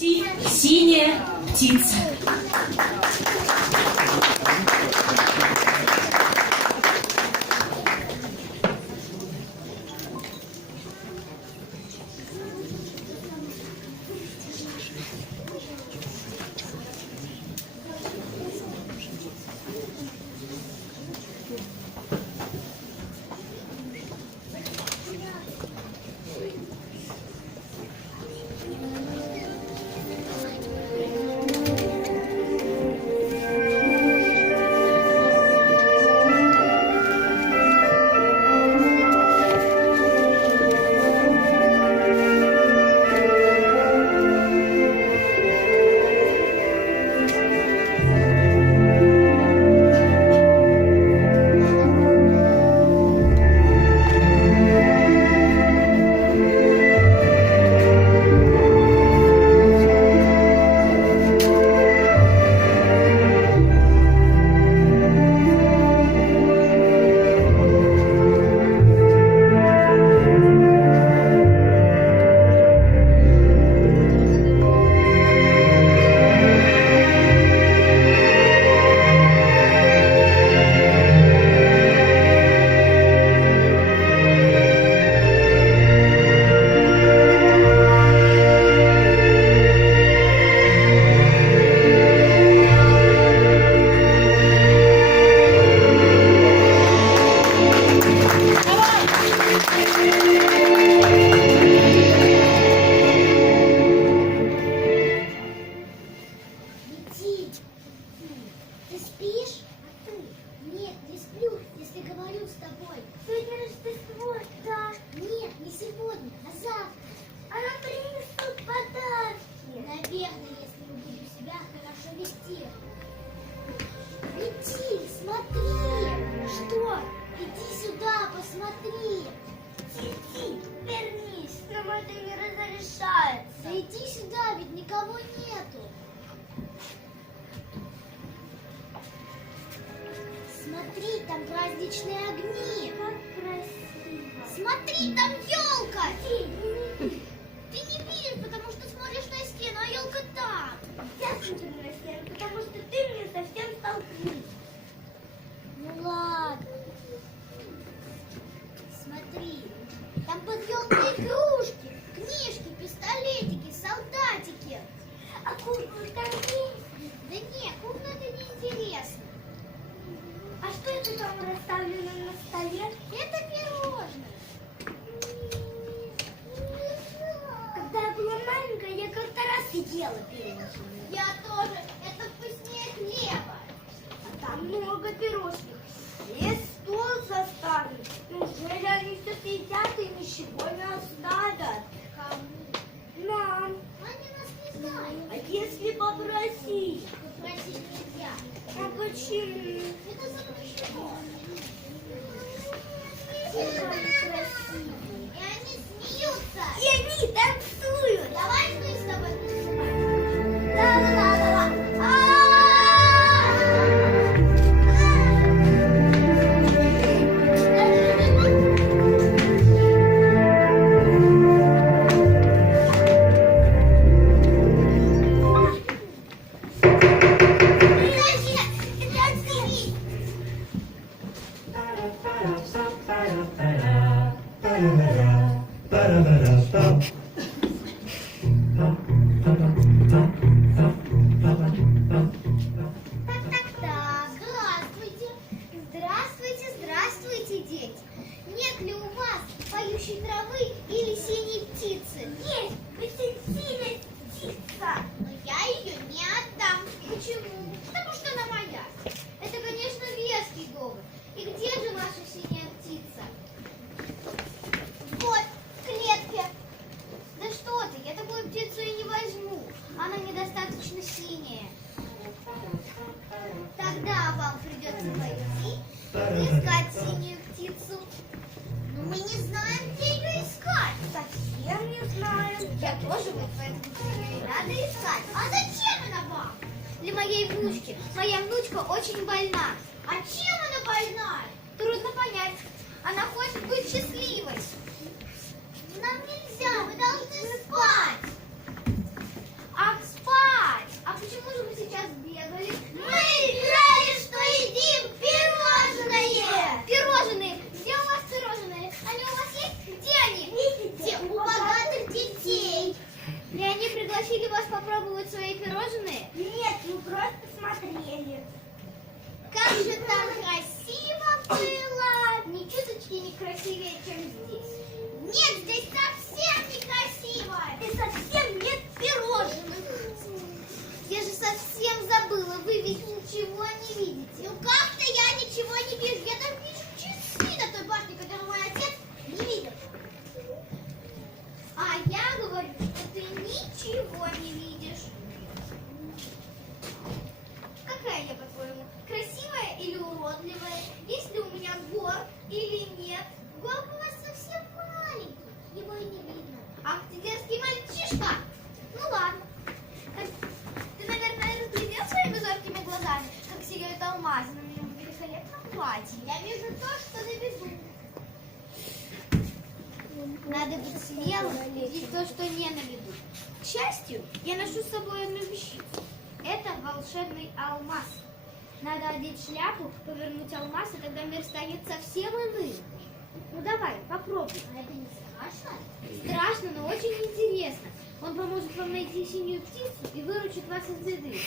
Синяя птица. Иди сюда, ведь никого нету. Смотри, там праздничные огни. Как красиво. Смотри, там елка. Ты не видишь, потому что смотришь на стену, а елка там. Я смотрю на стену, потому что ты мне совсем столкнул. Ну ладно. Смотри, там под елкой игрушки, книжки, пистолетики, солдатики. А куклы там есть? Да нет, куклы это неинтересно. А что это там расставлено на столе? Это пирожное. Когда я была маленькая, я как-то раз ела пирожное. Я тоже. Это вкуснее хлеба. А там много пирожных. Весь стол заставлен. Неужели они все съедят и ничего не оставят? Кому? Нам. Они нас не знают. А если попросить? Попросить нельзя. А почему? Это запрещено. Какая красивая. И они смеются. И они танцуют. Давай мы с тобой танцевать. Да-да-да-да. Так, здравствуйте. Здравствуйте, здравствуйте, дети. Нет ли у вас поющей травы или синей птицы? Есть, синяя птица. Но я ее не отдам. Почему? Потому что она моя. Это, конечно, веский довод. И где же ваша синяя птица? Вот, в клетке. Да что ты, я такую птицу и не возьму. Она недостаточно синяя. Тогда вам придется пойти искать синюю птицу. Но мы не знаем, где ее искать. Совсем не знаю. Я тоже вот поэтому ее и надо искать. А зачем она вам? Для моей внучки. Моя внучка очень больна. А чем она больна? Трудно понять. Она хочет быть счастливой. Нам нельзя, мы должны спать. А пригласили вас попробовать свои пирожные? Нет, мы просто смотрели. Как же там красиво было! Ни чуточки не красивее, чем здесь. Нет, здесь совсем не красиво! И совсем нет пирожных. Я же совсем забыла, вы ведь ничего не видите. Ну как-то я ничего не вижу. Я даже вижу часы на той башне, которую мой отец не видел. А я говорю, что ты ничего не видишь. Какая я, по-твоему, красивая или уродливая? Есть ли у меня горб или нет? Горб у вас совсем маленький, его и не видно. Ах, ты дерзкий мальчишка! Ну ладно. Ты, наверное, разглядел своими зоркими глазами, как сияют алмазы на моем великолепном платье. Я вижу то, что на виду. Надо быть смелым и видеть то, что не на виду. К счастью, я ношу с собой одну вещицу. Это волшебный алмаз. Надо одеть шляпу, повернуть алмаз, и тогда мир станет совсем иным. Ну давай, попробуй. А это не страшно? Страшно, но очень интересно. Он поможет вам найти синюю птицу и выручит вас из беды.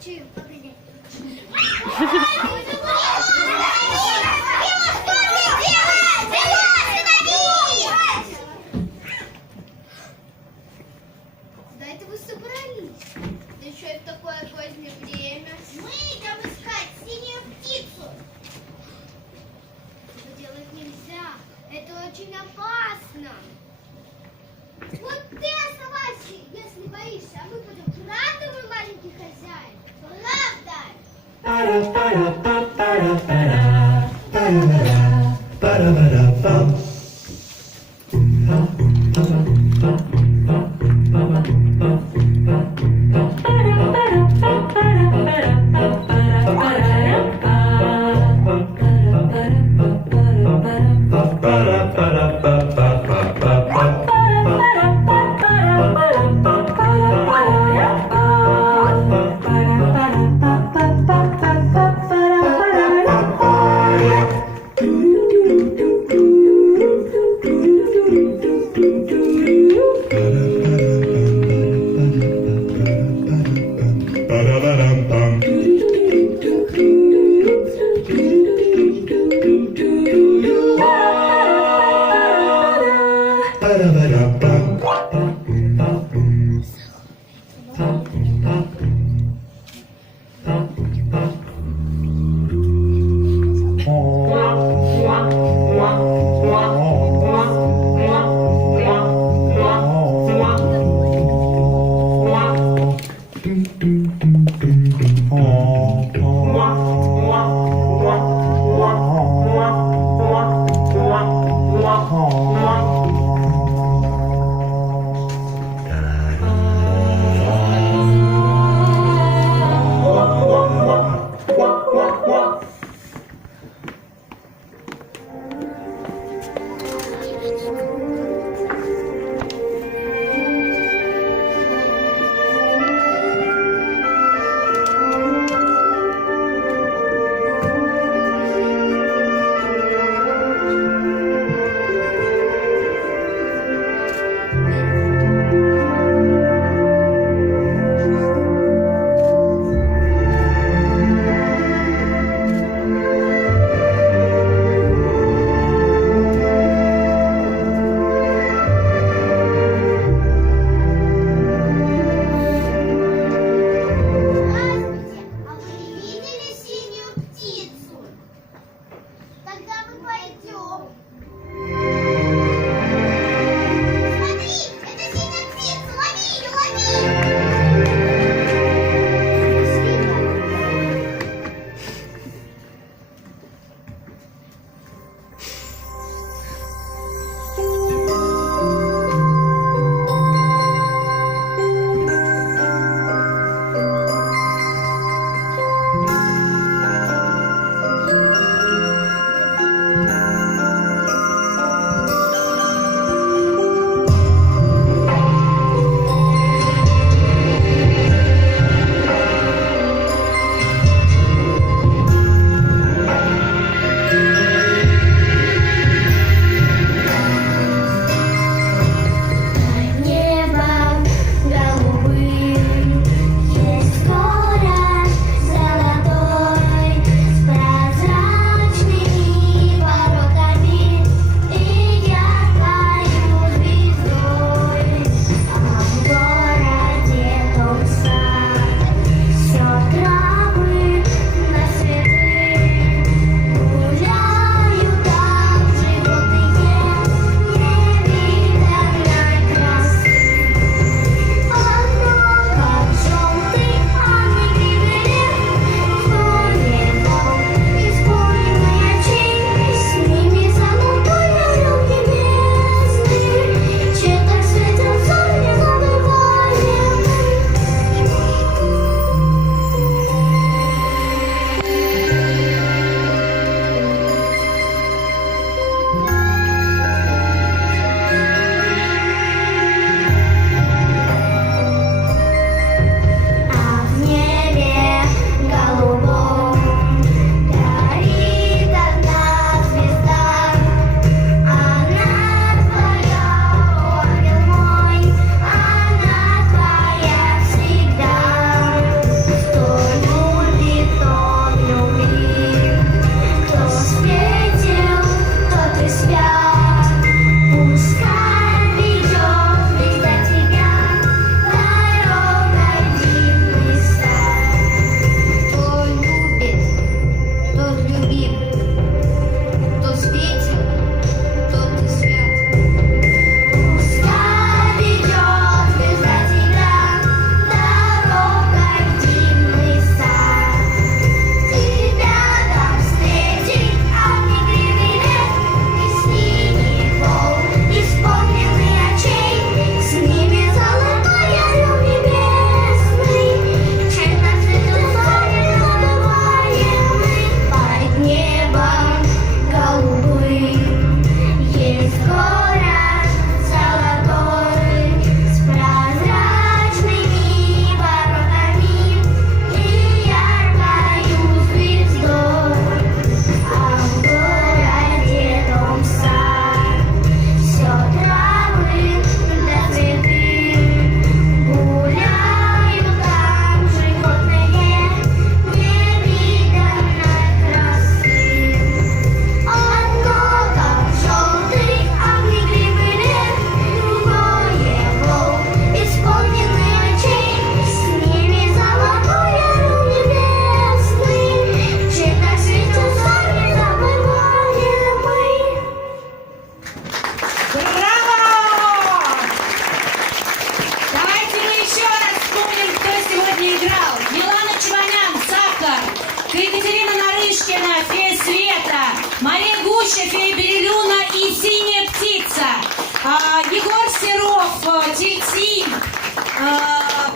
Хочу очень опасно. Вот ты оставайся, если боишься, а мы пойдем. Правда, мой маленький хозяин? Правда. Браво! Давайте мы еще раз вспомним, кто сегодня играл. Милана Чванян, Сахар, Екатерина Нарышкина, Фея Света, Мария Гуща, Фея Берелюна и Синяя птица, Егор Серов, Тельтин,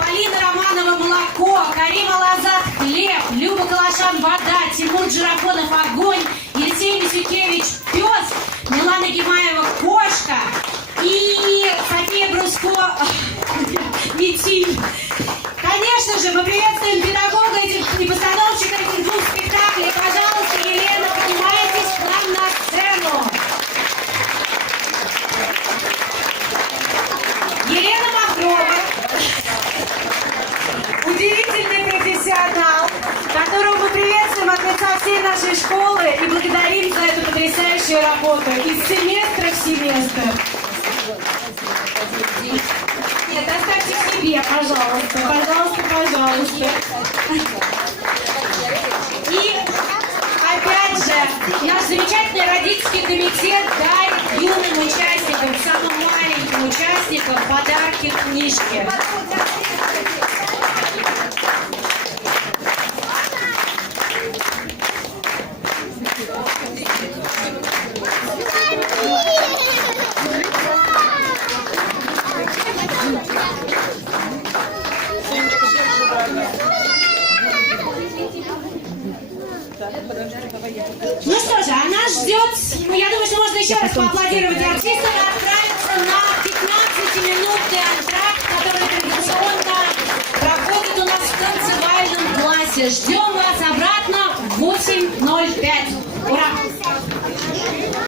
Полина Романова, Молоко, Карима Лазат, Хлеб, Люба Калашан, Вода, Тимур Джарахонов, Огонь, Елисей Мисюкевич, Пес, Милана Гимаева, Кошка и София Бруско, Метиль. Конечно же, мы приветствуем педагога и постановщика этих двух спектаклей. Пожалуйста, Елена, поднимайтесь к нам на сцену. Елена Махрова, удивительный профессионал, которого мы приветствуем от лица всей нашей школы и благодарим за эту потрясающую работу из семестра в семестр. Нет, оставьте к себе, пожалуйста, пожалуйста, пожалуйста. И опять же, наш замечательный родительский комитет дарит юным участникам, самым маленьким участникам подарки, книжки. Ну что же, а нас ждет, я думаю, что можно еще раз поаплодировать артистам и отправиться на 15-минутный антракт, который традиционно проходит у нас в танцевальном классе. Ждем